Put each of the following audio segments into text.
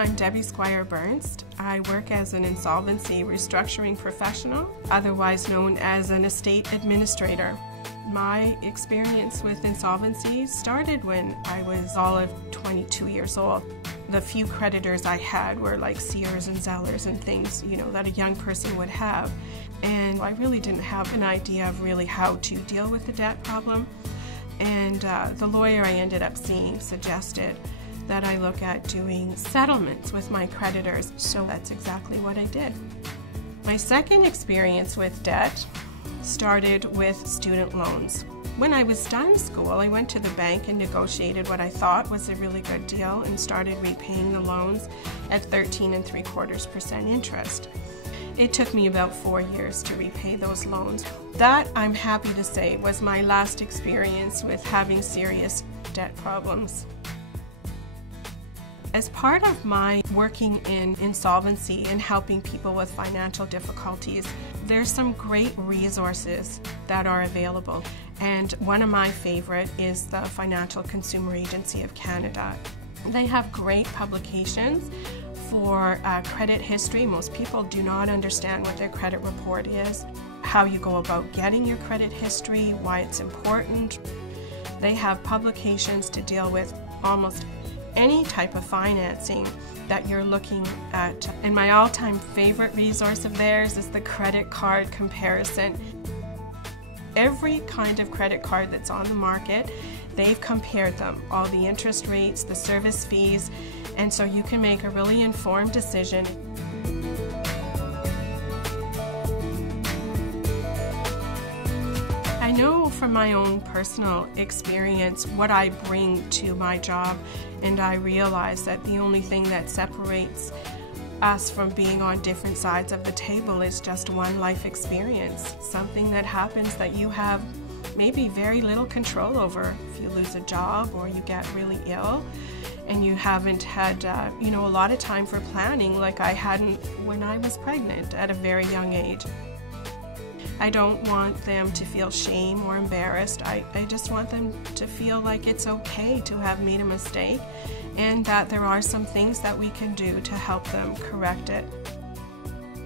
I'm Debbie Squier Bernst. I work as an insolvency restructuring professional, otherwise known as an estate administrator. My experience with insolvency started when I was all of 22 years old. The few creditors I had were like Sears and Zellers and things, that a young person would have. And I really didn't have an idea of really how to deal with the debt problem. And the lawyer I ended up seeing suggested that I look at doing settlements with my creditors, so that's exactly what I did. My second experience with debt started with student loans. When I was done school, I went to the bank and negotiated what I thought was a really good deal and started repaying the loans at 13.75% interest. It took me about 4 years to repay those loans. That, I'm happy to say, was my last experience with having serious debt problems. As part of my working in insolvency and helping people with financial difficulties, there's some great resources that are available. And one of my favorite is the Financial Consumer Agency of Canada. They have great publications for credit history. Most people do not understand what their credit report is, how you go about getting your credit history, why it's important. They have publications to deal with almost any type of financing that you're looking at. And my all-time favorite resource of theirs is the credit card comparison. Every kind of credit card that's on the market, they've compared them, all the interest rates, the service fees, and so you can make a really informed decision. I know from my own personal experience what I bring to my job, and I realize that the only thing that separates us from being on different sides of the table is just one life experience, something that happens that you have maybe very little control over. If you lose a job or you get really ill and you haven't had a lot of time for planning like I hadn't when I was pregnant at a very young age. I don't want them to feel shame or embarrassed. I just want them to feel like it's okay to have made a mistake and that there are some things that we can do to help them correct it.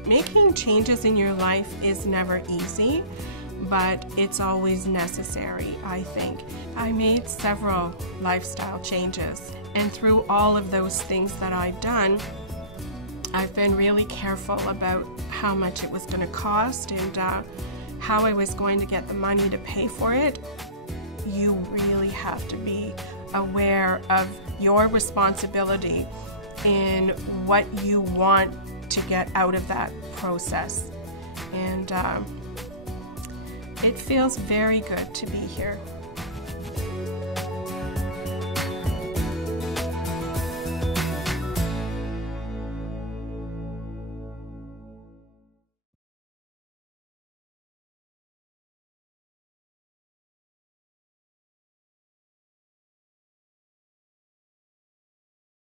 Making changes in your life is never easy, but it's always necessary, I think. I made several lifestyle changes, and through all of those things that I've done, I've been really careful about how much it was going to cost and how I was going to get the money to pay for it. You really have to be aware of your responsibility and what you want to get out of that process. And it feels very good to be here.